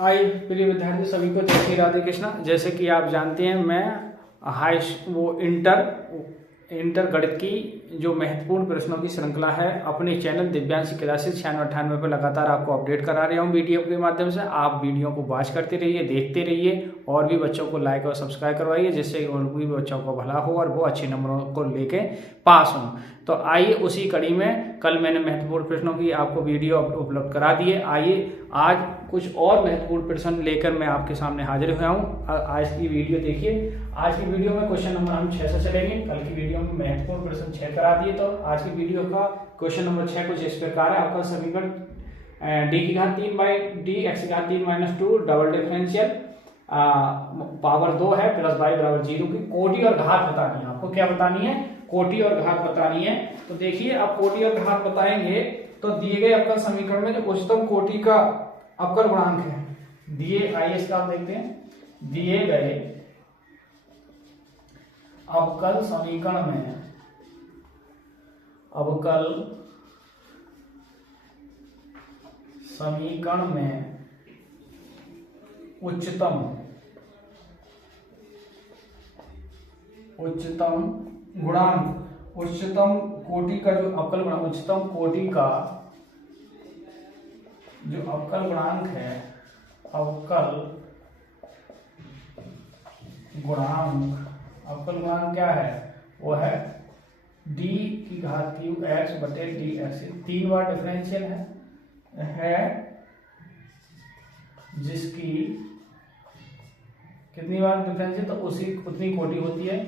आई प्रिय विद्यार्थी सभी को जय श्री राधे कृष्णा। जैसे कि आप जानते हैं मैं इंटर गणित की जो महत्वपूर्ण प्रश्नों की श्रृंखला है अपने चैनल दिव्यांश क्लासेस 9698 पर लगातार आपको अपडेट करा रहा हूं वीडियो के माध्यम से। आप वीडियो को वॉच करते रहिए, देखते रहिए और भी बच्चों को लाइक और सब्सक्राइब करवाइए जिससे और भी बच्चों को भला हो और वो अच्छे नंबरों को लेके पास हों। तो आइए उसी कड़ी में कल मैंने महत्वपूर्ण प्रश्नों की आपको वीडियो उपलब्ध करा दी है। आइए आज कुछ और महत्वपूर्ण प्रश्न लेकर मैं आपके सामने हाजिर हुआ हूँ। आज की वीडियो देखिए। आज की वीडियो में क्वेश्चन नंबर हम 6 से चलेंगे। कल की वीडियो में महत्वपूर्ण प्रश्न 6 करा दिए, तो आज की वीडियो का क्वेश्चन नंबर 6 कुछ इस प्रकार है। आपका समीकरण डी की घात 3 बाई डी एक्स की घात 3 माइनस 2 डबल डिफरेंशियल पावर 2 है प्लस y बराबर 0 की कोटि और घात बतानी है। आपको क्या बतानी है? कोटि और घात बतानी है। तो देखिए आप कोटि और घात बताएंगे तो दिए गए अवकल समीकरण में जो उच्चतम कोटि का अवकल गुणांक है दिए, आइए इसका आप देखते हैं। दिए गए अवकल समीकरण में उच्चतम गुणांक, उच्चतम कोटि का जो अवकल गुणांक, उच्चतम कोटि का जो अवकल गुणांक है, अवकल गुणांक क्या है? वो है d की घात क्यूब x बटे डी एक्स। 3 बार डिफरेंशियल है जिसकी कितनी बार डिफरेंशियल, तो उसी उतनी कोटि होती है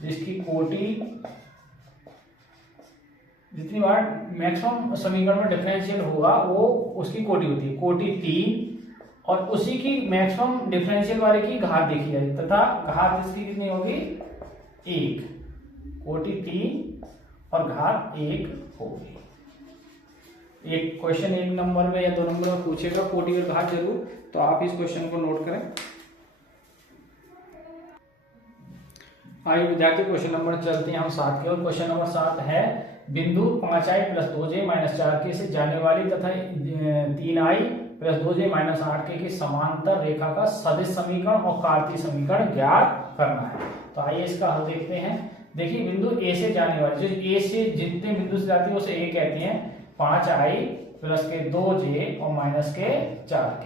जिसकी कोटि जितनी बार मैक्सिमम समीकरण में डिफरेंशियल होगा वो उसकी कोटि होती है, कोटि 3, और उसी की मैक्सिमम डिफरेंशियल वाले की घात देखी जाए तथा घात इसकी कितनी होगी? 1। कोटि 3 और घात 1 होगी। एक क्वेश्चन 1 नंबर में या 2 नंबर में पूछेगा कोटि और घात जरूर, तो आप इस क्वेश्चन को नोट करें। आइए विद्यार्थी क्वेश्चन नंबर चलते हैं हम 7 की ओर। क्वेश्चन नंबर 7 है बिंदु 5i plus 2j minus 4k से जाने वाली तथा 3i plus 2j minus 8k की समांतर रेखा का सदिश समीकरण और कार्तीय समीकरण ज्ञात करना है। तो आइए इसका हल देखते हैं। देखिए बिंदु ए से जाने वाली, जो ए से जितने बिंदु से जाती है उसे ए कहते हैं। 5i प्लस के 2j और माइनस के 4k,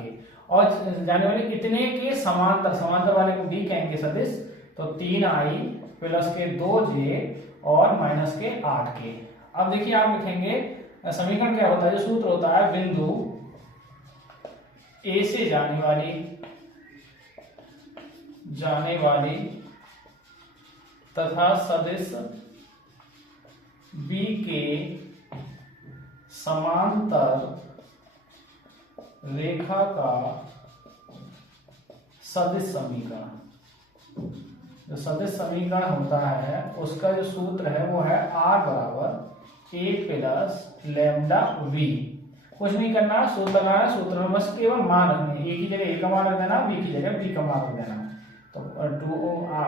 और जाने वाले इतने के समांतर वाले को b कहेंगे सदिश। तो 3i प्लस के 2j और माइनस के 8k। अब देखिए आप लिखेंगे समीकरण क्या होता है, जो सूत्र होता है बिंदु ए से जाने वाली तथा सदिश b के समांतर रेखा का सदिश समीकरण। जो सदिश समीकरण होता है उसका जो सूत्र है वो है r बराबर a प्लस लैम्डा v। कुछ नहीं करना है, सूत्र लगाना है। सूत्र में बस केवल मान रखने, a की जगह a का मान रख देना, b की जगह b का मान रख देना। तो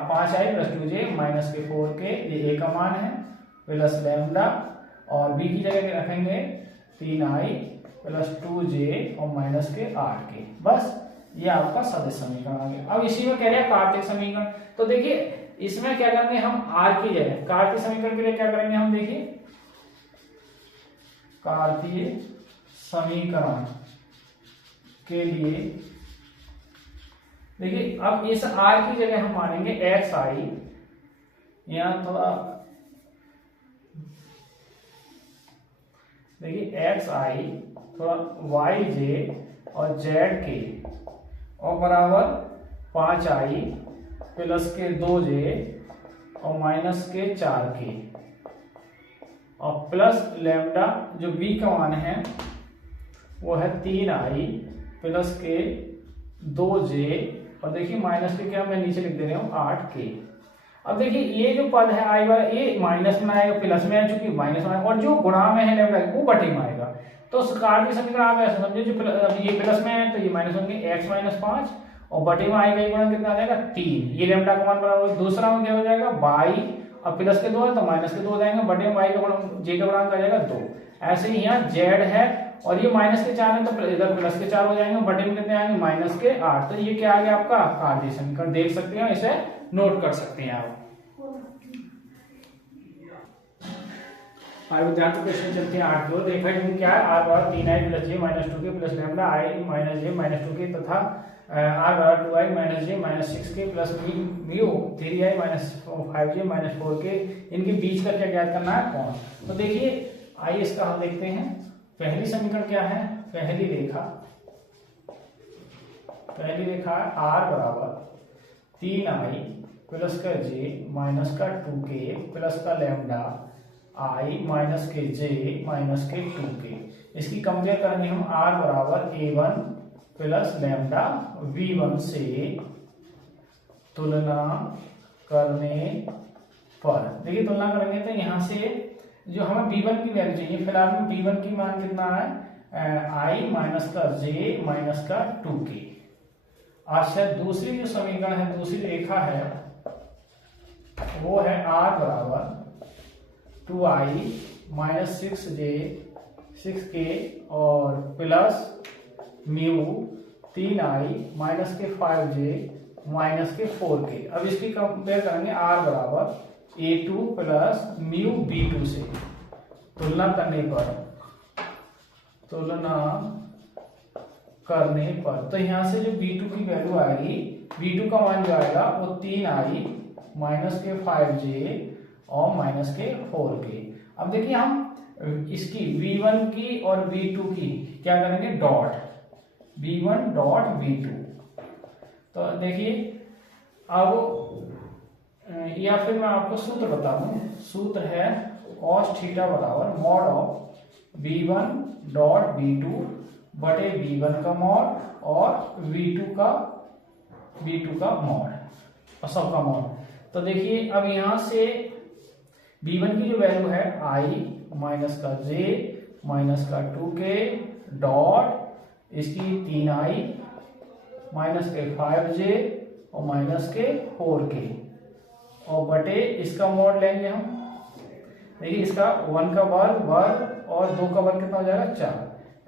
5i प्लस 2j माइनस के 4k ये a का मान है प्लस लैम्डा, और b की जगह रखेंगे 3i प्लस 2j और माइनस के 8k। बस ये आपका सदिश समीकरण आ गया। अब इसी में कह रहे हैं कार्तीय समीकरण। तो देखिए इसमें क्या करेंगे हम, r की जगह कार्तीय समीकरण के लिए क्या करेंगे हम, देखिए कार्तीय समीकरण के लिए देखिए अब इस r की जगह हम मानेंगे xi, यहां थोड़ा देखिए xi थोड़ा yj और zk और बराबर 5i प्लस के 2j और माइनस के 4k और प्लस लैम्डा जो b का मान है वो है 3i प्लस के 2j और देखिए माइनस के क्या मैं नीचे लिख दे रहा हूँ 8k। अब देखिए ये जो पद है आई वाला ये माइनस में आएगा, प्लस में आएगा, चूंकि माइनस में आएगा, और जो गुणा में है लैम्डा वो बटे में आएगा। तो कार्तीय समीकरण आप ऐसा समझिए, जो ये प्लस में है तो ये माइनस होंगे x माइनस 5 और बटे में आएगा ये गुणा कितना आ जाएगा 3। ये लैम्डा का मान बराबर दूसरा में क्या हो जाएगा y, अब प्लस के 2 है तो माइनस के 2 हो जाएंगे, बटे में y का गुणा j का गुणांक आ जाएगा 2। ऐसे ही यहाँ z है और ये माइनस के 4 है तो इधर प्लस के 4 हो जाएंगे, बटे में कितने आएंगे माइनस के 8। तो ये क्या आ गया आपका कार्तीय समीकरण, देख सकते हैं, इसे नोट कर सकते हैं आप। आगे विद्यार्थी क्वेश्चन चलते हैं 8 की ओर। देखा क्या है, r बराबर 3i plus j minus 2k plus lambda i minus j minus 2k तथा r बराबर 2i minus j minus 6k plus mu 3i minus 5j minus 4k, इनके बीच का क्या ज्ञात करना है, कौन। तो देखिए आइए इसका हल देखते हैं। पहली समीकरण क्या है, पहली रेखा है r बराबर 3i प्लस का j माइनस का 2k प्लस का लैम्डा i माइनस के j माइनस के 2k। इसकी कंपेयर करेंगे हम r बराबर a1 प्लस लैम्डा v1 से तुलना करने पर। देखिए तुलना करेंगे तो यहाँ से जो हमें b1 की वैल्यू चाहिए, फिलहाल में b1 की मान कितना है, i माइनस का j माइनस का 2k। अच्छा दूसरी जो समीकरण है, दूसरी रेखा है, वो है r बराबर 2i माइनस 6k और प्लस म्यू 3i माइनस के 5j माइनस के 4k। अब इसकी कंपेयर करेंगे r बराबर a2 प्लस म्यू b2 से तुलना करने पर। तो यहाँ से जो b2 की वैल्यू आएगी, b2 का मान जो आएगा वो 3i माइनस के 5j और माइनस के 4k। अब देखिए हम इसकी v1 की और v2 की क्या करेंगे, डॉट v1 डॉट v2। तो देखिए अब या फिर मैं आपको सूत्र बता दूं, सूत्र है cos थीटा बराबर mod of v1 dot v2 बटे v1 का मॉड और v2 का मॉड और सबका मॉड। तो देखिए अब यहां से v1 की जो वैल्यू है i माइनस का j माइनस का 2k डॉट इसकी 3i माइनस के 5j और माइनस के 4k और बटे इसका मॉड लेंगे हम। देखिए इसका 1 का वर्ग और 2 का वर्ग कितना हो जाएगा 4।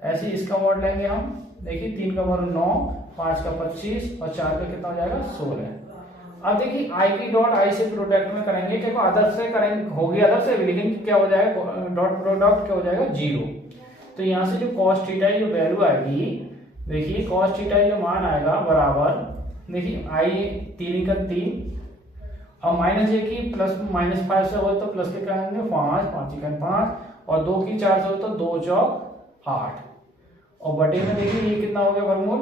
ऐसे इसका मॉड लेंगे हम। देखिए 3 का वर्ग 9, 5 का 25 और 4 का कितना हो जाएगा 16। अब देखिए i की डॉट i से प्रोडक्ट में करेंगे, क्योंकि अदर से करेंगे होगी अदर से, लेकिन क्या हो जाएगा डॉट प्रोडक्ट क्या हो जाएगा 0। तो यहाँ से जो cos थीटा की जो वैल्यू आएगी, देखिए cos थीटा जो मान आएगा बराबर, देखिए i 3 का 3 और माइनस j की प्लस माइनस 5 से हो तो प्लस के करेंगे 5, 5 का 5 और 2 की 4 से हो तो 2 चौक 8 और बटे में देखिए ये कितना हो गया वर्गमूल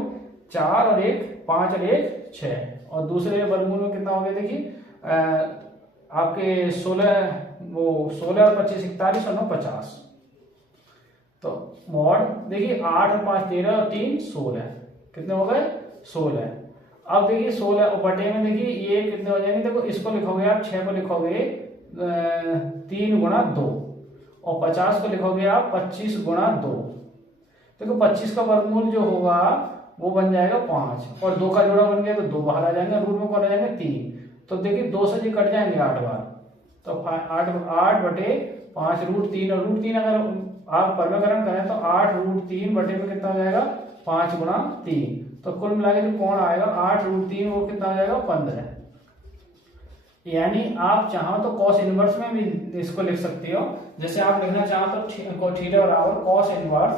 4 और 1 5 और 1 6 और दूसरे वर्गमूल में कितना हो गया, देखिए आपके 16 और 25 41 और 9 50। तो मॉड देखिए 8 और 5 13 और 3 16, कितने हो गए 16। अब देखिए 16 और बटे में देखिए ये कितने हो जाएंगे, देखो इसको लिखोगे आप 6 को लिखोगे 3 गुणा 2 और 50 को लिखोगे आप 25 गुणा 2। देखो 25 का वर्गमूल जो होगा वो बन जाएगा 5 और 2 का जोड़ा बन गया तो 2 बाहर आ जाएंगे, रूट में कौन आ जाएंगे 3। तो देखिए 2 से जी कट जाएंगे 8 बार, तो 8 बटे 5 रूट 3 और रूट 3 अगर आप परमेकरण करें तो 8 रूट 3 बटे में कितना हो जाएगा 5 गुणा 3। तो कुल मिला के जो कोण आएगा 8 रूट 3 वो कितना हो जाएगा 15। यानी आप चाहो तो cos इनवर्स में भी इसको लिख सकते हो, जैसे आप लिखना चाहो तो थीटा बराबर cos इनवर्स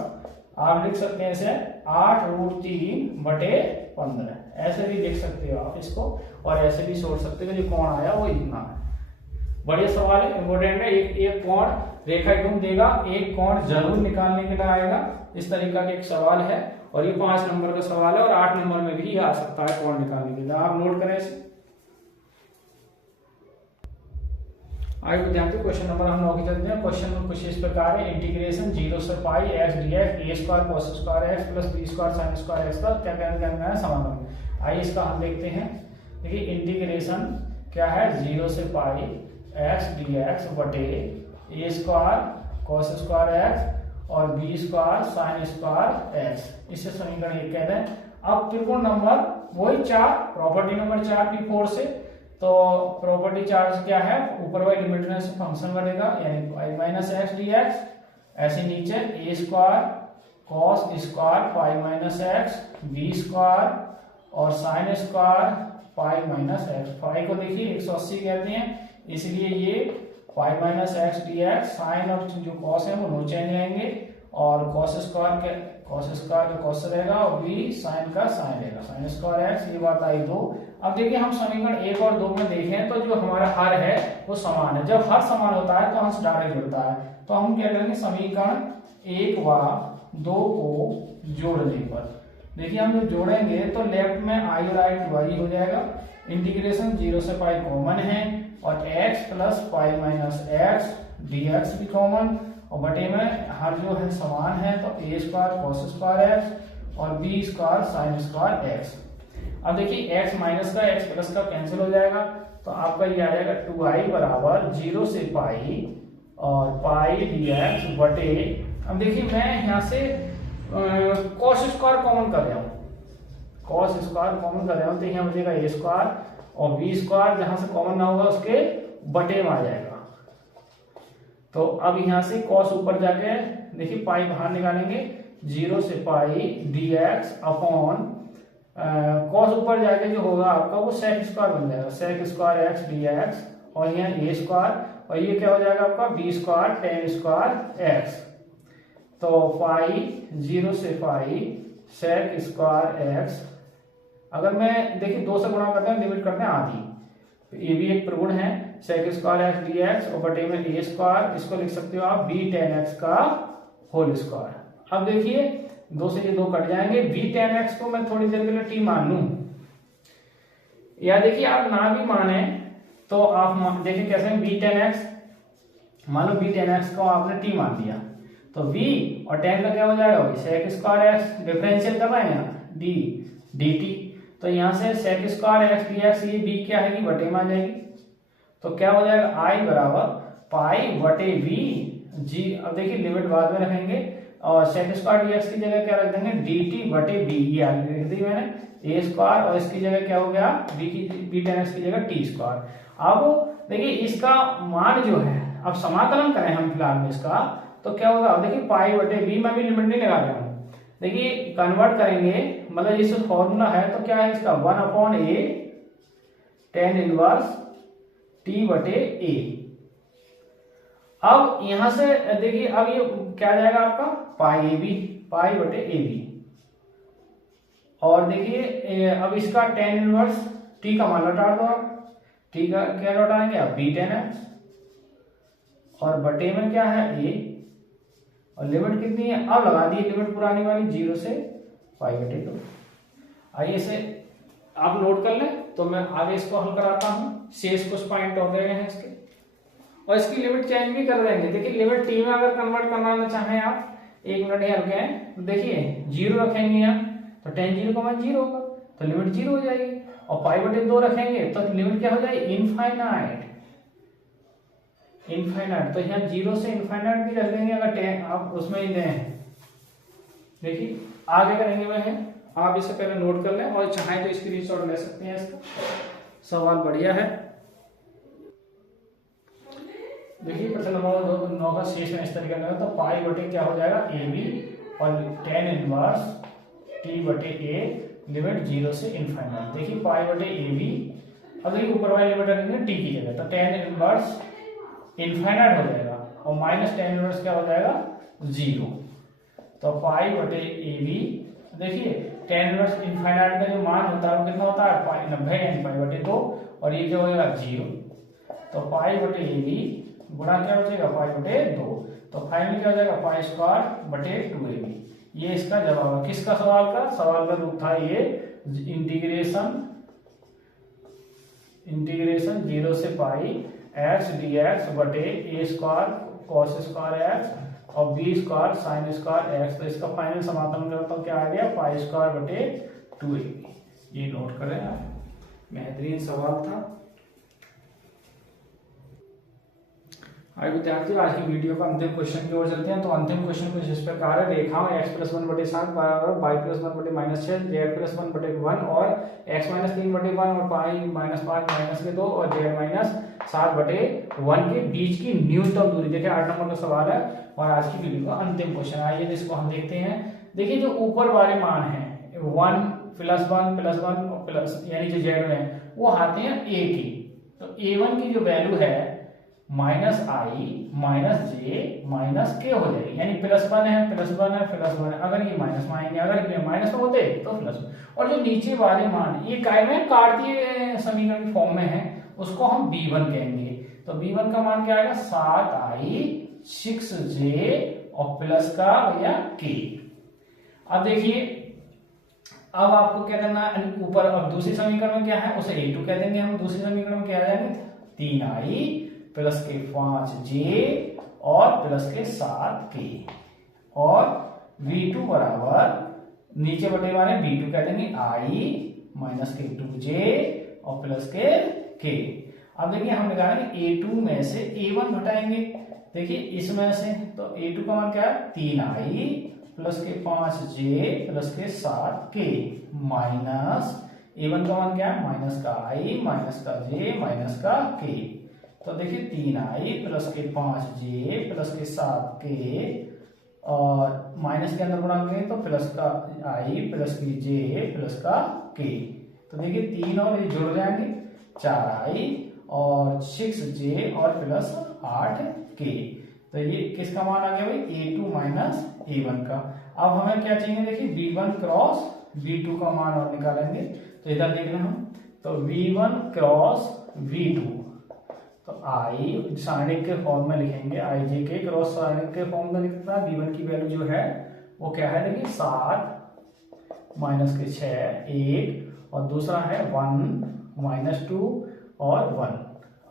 आप लिख सकते हैं इसे 8 रूट 3 बटे 15, ऐसे भी लिख सकते हो आप इसको, और ऐसे भी सोच सकते हो जो कोण आया वो इतना है। बढ़िया सवाल है, इंपोर्टेंट है। एक कोण रेखा क्यों देगा, एक कोण जरूर निकालने के लिए आएगा, इस तरीका का एक सवाल है और ये 5 नंबर का सवाल है और 8 नंबर में भी आ सकता है कोण निकालने के लिए, आप नोट करें इसे। आगे विद्यार्थी क्वेश्चन नंबर हम 9 की चलते हैं। क्वेश्चन कुछ इस प्रकार है, इंटीग्रेशन 0 से पाई x dx a square cos square x plus b square sin square x का क्या करना है समाधान। आइए इसका हम देखते हैं। देखिए इंटीग्रेशन क्या है 0 से पाई x dx बटे a square cos square x और b square sin square x, इसे समीकरण 1 कहते हैं। अब त्रिकोण नंबर वही 4, प्रॉपर्टी नंबर 4 P4 से, तो प्रॉपर्टी 4 से क्या है, ऊपर वाली लिमिट से फंक्शन बनेगा यानी y minus x D X, ऐसे नीचे a square cos square pi minus X B square और sine square pi minus X. Pi को देखिए 180 कहते हैं, इसलिए ये pi minus x D X, sine और जो कॉस है वो नो चेंज रहेंगे, और कॉस स्क्वायर का कॉस रहेगा और बी साइन का साइन रहेगा, साइन स्क्वायर एक्स। ये बात आई दो। अब देखिए हम समीकरण 1 और 2 में देखें तो जो हमारा हर है वो समान है। जब हर समान होता है तो अंश डायरेक्ट जुड़ता है। तो हम क्या करेंगे, समीकरण 1 व 2 को जोड़ने पर देखिए हम जब जोड़ेंगे तो लेफ्ट में आई और आई डिवाइड हो जाएगा, इंटीग्रेशन 0 से पाई कॉमन है और x plus pi minus x D x भी कॉमन, और बटे में हर जो है समान है तो A square cos square x और B square sign square x. अब देखिए x माइनस का x प्लस का कैंसिल हो जाएगा, तो आपका ये आ जाएगा 2i बराबर 0 से पाई और पाई डी एक्स बटे, अब देखिए मैं यहाँ से कॉस स्क्वायर कॉमन कर रहा हूँ, कॉस स्क्वायर कॉमन कर रहा हूँ, तो यहाँ बचेगा ए स्क्वायर और बी स्क्वायर जहां से कॉमन ना होगा उसके बटे में आ जाएगा। तो अब यहाँ से कॉस ऊपर जाके देखिए पाई बाहर निकालेंगे, 0 से पाई डी एक्स अपॉन कॉस ऊपर जाके जो होगा आपका वो सेक स्क्वायर बन जाएगा, sec square x D x, और यहाँ ए स्क्वायर, और ये क्या हो जाएगा आपका B square tan square x. तो पाई 0 से पाई सेक स्क्वायर एक्स, अगर मैं देखिए 2 से गुणा करते हैं लिमिट करते हैं आधी, तो ये भी एक प्रगुण है, sec square x D x और बटे में ए स्क्वायर, इसको लिख सकते हो आप बी टेन एक्स का होल स्क्वायर। अब देखिए 2 से ये 2 कट जाएंगे, बी टेन एक्स को मैं थोड़ी देर के लिए टी मान लूं, या देखिए आप ना भी माने तो आप देखिए कैसे बी टेन एक्स, मान लो बी टेन एक्स को आपने टी मान दिया, तो v और tan का क्या हो जाएगा भाई सेक स्क्वायर एक्स, डिफरेंशियल कर रहे हैं यहाँ d dt, तो यहाँ से sec square x D x, ये b क्या है बटे में आ जाएगी, तो क्या हो जाएगा i बराबर पाई बटे v जी। अब देखिए लिमिट बाद में रखेंगे और सेक स्क्वायर डी एक्स की जगह क्या रख देंगे dt बटे b, ये आगे लिख दी मैंने a स्क्वायर, और इसकी जगह क्या हो गया b tan x की जगह t स्क्वायर। अब देखिए इसका मान जो है, अब समाकलन करें हम फिलहाल में इसका, तो क्या होगा, देखिए पाई बटे बी में भी लिमिट नहीं लगा रहा हूं, देखिए कन्वर्ट करेंगे, मतलब इस फॉर्मूला है तो क्या है इसका 1 अपॉन ए टेन इनवर्स टी बटे ए। अब यहां से देखिए अब ये क्या जाएगा आपका पाई ए बी, पाई बटे ए बी, और देखिए अब इसका टेन इनवर्स टी का मान लौटा दो आप, टी का क्या लौटाएंगे आप बी टेन एक्स, और बटे में क्या है ए, और लिमिट कितनी है अब लगा दी लिमिट पुरानी वाली 0 से पाई बटे 2। आइए इसे आप नोट कर लें, तो मैं आगे इसको हल कराता हूँ, शेष कुछ पॉइंट हो गए हैं इसके, और इसकी लिमिट चेंज भी कर देंगे। देखिए लिमिट टी में अगर कन्वर्ट करना चाहें आप, 1 मिनट ही हल्के हैं, तो देखिए 0 रखेंगे यहाँ तो टेन 0 का मान 0 होगा, तो लिमिट 0 हो जाएगी, और पाई बटे 2 रखेंगे तो लिमिट क्या हो जाएगी इनफाइनाइट, इनफाइनाइट, तो यहाँ 0 से इनफाइनाइट भी रख देंगे अगर टेन आप उसमें ही दें। देखिए आगे करेंगे वह, आप इसे पहले नोट कर लें और चाहें तो स्क्रीनशॉट ले सकते हैं, इसका सवाल बढ़िया है। देखिए प्रश्न नंबर 9 का शेष में इस तरीके का, तो पाई बटे क्या हो जाएगा ए बी और टेन इनवर्स टी बटे ए लिमिट 0 से इनफाइनाइट। देखिए पाई बटे ए बी, अब देखिए ऊपर वाली लिमिट रखेंगे टी की जगह, तो टेन इनवर्स इनफाइनाइट हो जाएगा और माइनस टेन इनवर्स क्या हो जाएगा 0, तो पाई बटे ए बी, देखिए टेन इनवर्स इनफाइनाइट का जो मान होता है वो कितना होता है पाई 90 यानी पाई बटे 2, और ये जो होगा 0, तो पाई बटे ए बी गुणा क्या हो जाएगा पाई बटे 2, तो फाइनली क्या हो जाएगा पाई स्क्वायर बटे 2ab। ये इसका जवाब है किसका सवाल का, सवाल का रूप था ये इंटीग्रेशन 0 से पाई एक्स डी एक्स बटे a square cos square x और B square sign square x, तो इसका फाइनल समाकलन करता हूं क्या आ गया पाई स्क्वायर बटे 2ab। ये नोट करें आप, बेहतरीन सवाल था। आइए विद्यार्थियों आज की वीडियो का अंतिम क्वेश्चन की ओर चलते हैं। तो अंतिम क्वेश्चन कुछ इस प्रकार है, रेखाओं x प्लस 1 बटे 7 बराबर y प्लस 1 बटे माइनस 6 z प्लस 1 बटे 1 और x माइनस 3 बटे 1 और पाई माइनस 5 माइनस के 2 और z माइनस 7 बटे 1 के बीच की न्यूनतम दूरी। देखिए 8 नंबर का सवाल है और आज की वीडियो का अंतिम क्वेश्चन। आइए इसको हम देखते हैं। देखिए जो ऊपर वाले मान हैं 1 +1 और प्लस यानी जो जेड में है वो आते हैं ए की। तो A1 की जो वैल्यू है -i-j-k हो जाएगी, यानी +1 है +1 है +1 है, अगर ये माइनस में आएंगे, अगर ये माइनस में होते तो प्लस। और जो नीचे वाले मान ये कार्तीय समीकरण की फॉर्म में है, उसको हम B1 कहेंगे। तो B1 का मान क्या आएगा 7i 6j और प्लस का भैया k। अब देखिए अब आपको क्या करना है ऊपर, अब दूसरी समीकरण में क्या है उसे A2 कह देंगे हम। दूसरी समीकरण में क्या आ जाएंगे 3i प्लस के 5j और प्लस के 7k और V2 बराबर नीचे बटे वाले B2 कह देंगे i माइनस के 2j और प्लस के k। अब देखिए हम निकालेंगे A2 में से A1 घटाएंगे, देखिए इसमें से तो A2 का मान क्या है 3i प्लस के 5j प्लस के 7k माइनस A1 का मान क्या है माइनस का i माइनस का j माइनस का k। तो देखिए 3i प्लस के 5j प्लस के 7k और माइनस के अंदर गुणा करेंगे तो प्लस का i प्लस की j प्लस का k। तो देखिए 3 और ये जुड़ जाएंगे 4i और 6j और प्लस 8k। तो ये किसका मान आ गया भाई A2 माइनस A1 का। अब हमें क्या चाहिए देखिए V1 क्रॉस V2 का मान और निकालेंगे। तो इधर देख रहे हम तो V1 क्रॉस V2 तो i सारणिक के फॉर्म में लिखेंगे ij के क्रॉस सारणिक के फॉर्म में लिखना है। V1 की वैल्यू जो है वो क्या है देखिए 7 माइनस के 6 1 और दूसरा है 1 -2 और 1।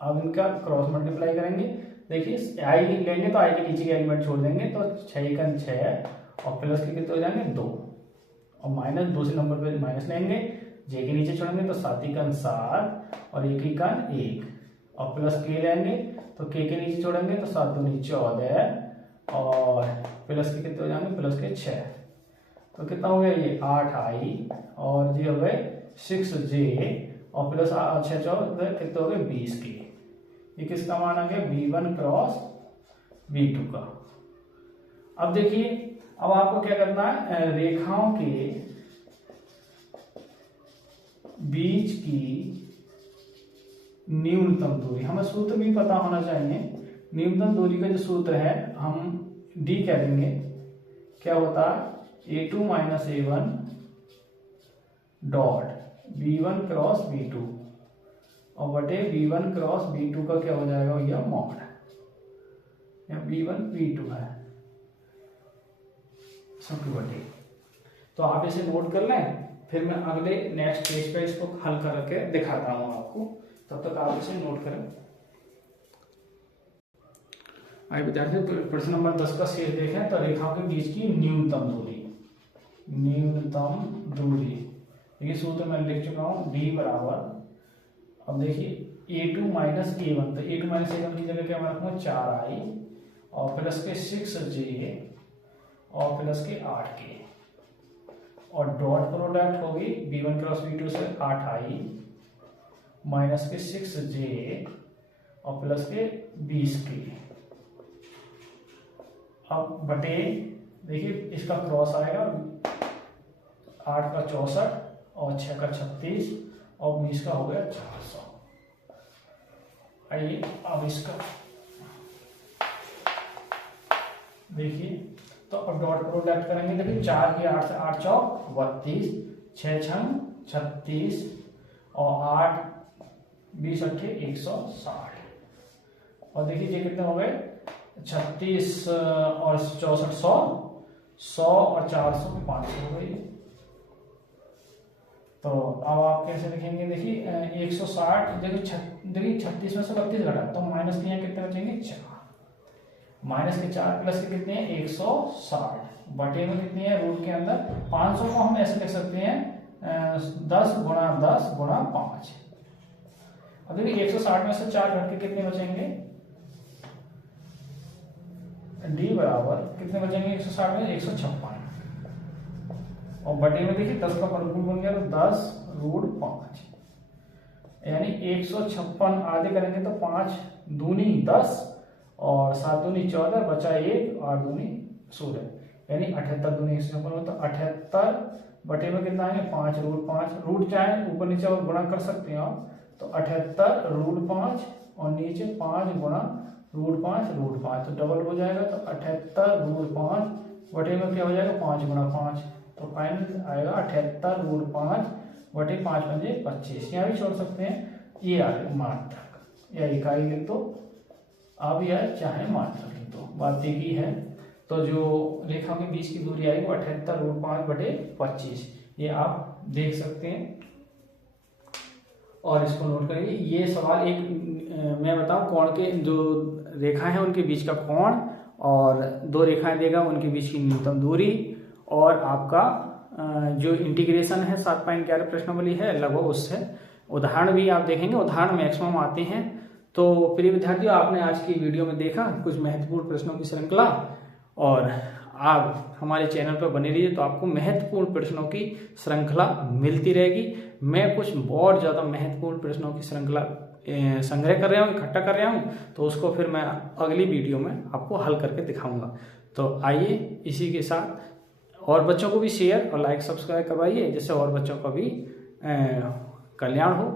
अब इनका क्रॉस मल्टीप्लाई करेंगे, देखिए i लेंगे तो i के नीचे के एलिमेंट छोड़ देंगे तो 6 का 6 और प्लस के कितने हो जाएंगे 2 और माइनस दूसरे नंबर पे माइनस लेंगे, j के नीचे छोड़ेंगे तो 7 का 7 और 1 का 1 और प्लस k लेंगे तो k के नीचे छोड़ेंगे तो 7 दूनी 14 और प्लस के कितने हो जाएंगे प्लस के 6। तो कितना हो गया ये 8i और ये हो गए 6j और प्लस 6 14 कितने हो गए 20k। ये किसका मान आ गया V1 क्रॉस V2 का। अब देखिए अब आपको क्या करना है रेखाओं के बीच की न्यूनतम दूरी, हमें सूत्र भी पता होना चाहिए। न्यूनतम दूरी का जो सूत्र है हम D कह देंगे, क्या होता है A2 minus A1 dot V1 cross V2 और बटे V1 क्रॉस V2 का क्या हो जाएगा भैया मॉड, या V1 V2 है सब बटे। तो आप इसे नोट कर लें, फिर मैं अगले नेक्स्ट पेज पे इसको हल करके दिखाता हूं आपको, तब तक आप इसे नोट करें। आइए विद्यार्थी प्रश्न नंबर 10 का शेष देखें। तो रेखाओं के बीच की न्यूनतम दूरी, ये सूत्र मैं लिख चुका हूं D बराबर, अब देखिए A2 माइनस A1, तो A2 माइनस A1 की जगह क्या मैं रखूंगा 4i और प्लस के 6j और प्लस के 8k और डॉट प्रोडक्ट होगी V1 क्रॉस V2 से 8i माइनस के 6j और प्लस के 20k। अब बटे देखिए इसका क्रॉस आएगा 8 का 64 और 6 का 36 और 20 का हो गया 400। आइए अब इसका देखिए, तो अब डॉट प्रोडक्ट करेंगे। देखिए 4 की 8 से 8 चौक 32, 6 छंग 36 और 8 20 अट्ठे 160। और देखिए ये कितने हो गए 36 और 64 100 और 400 500 हो गई। तो अब आप कैसे लिखेंगे देखिए 160, देखिए 36 में से 32 घटा तो माइनस के यहाँ कितने बचेंगे 4, माइनस के 4 प्लस के कितने हैं 160 बटे में कितनी है रूट के अंदर 500 को हम ऐसे लिख सकते हैं 10 गुणा 10 गुणा 5। अब देखिए 160 में से 4 घट के कितने बचेंगे D बराबर कितने बचेंगे 160 में 156 और बटे में देखिए 10 का वर्गमूल बन गया तो 10 रूट 5 यानी 156 आधे करेंगे तो 5 दूनी 10 और 7 दूनी 14 बचा 1 8 दूनी 16 यानी 78 दूनी 156, तो 78 बटे में कितना आएंगे 5 रूट 5, रूट चाहे ऊपर नीचे और गुणा कर सकते हैं आप, तो 78 रूट 5 और नीचे 5 गुणा रूट 5, तो डबल हो जाएगा, तो 78 रूट 5 बटे में क्या हो जाएगा 5 गुणा 5, तो फाइनल आएगा 78 रूट 5 बटे 5 पंजे 25। यहाँ भी छोड़ सकते हैं, ये आ गया मात्रक या इकाई लिख दो आप, या चाहे मात्रक लिख दो, बात एक ही है। तो जो रेखा के बीच की दूरी आएगी वो 78 रूट 5 बटे 25, ये आप देख सकते हैं और इसको नोट करेंगे। ये सवाल एक मैं बताऊं, कोण के जो रेखा है उनके बीच का कोण और दो रेखाएं देगा उनके बीच की न्यूनतम दूरी, और आपका जो इंटीग्रेशन है 7.11 प्रश्नावली है लगभग उससे उदाहरण भी आप देखेंगे, उदाहरण मैक्सिमम आते हैं। तो प्रिय विद्यार्थियों, आपने आज की वीडियो में देखा कुछ महत्वपूर्ण प्रश्नों की श्रृंखला, और आप हमारे चैनल पर बने रहिए तो आपको महत्वपूर्ण प्रश्नों की श्रृंखला मिलती रहेगी। मैं कुछ बहुत ज़्यादा महत्वपूर्ण प्रश्नों की श्रृंखला संग्रह कर रहा हूँ, इकट्ठा कर रहा हूँ, तो उसको फिर मैं अगली वीडियो में आपको हल करके दिखाऊंगा। तो आइए इसी के साथ और बच्चों को भी शेयर और लाइक सब्सक्राइब करवाइए, जिससे और बच्चों का भी कल्याण हो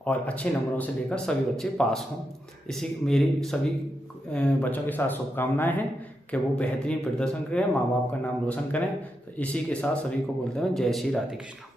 और अच्छे नंबरों से लेकर सभी बच्चे पास हों। इसी मेरी सभी बच्चों के साथ शुभकामनाएं हैं कि वो बेहतरीन प्रदर्शन करें, माँ बाप का नाम रोशन करें। तो इसी के साथ सभी को बोलते हैं जय श्री राधे कृष्ण।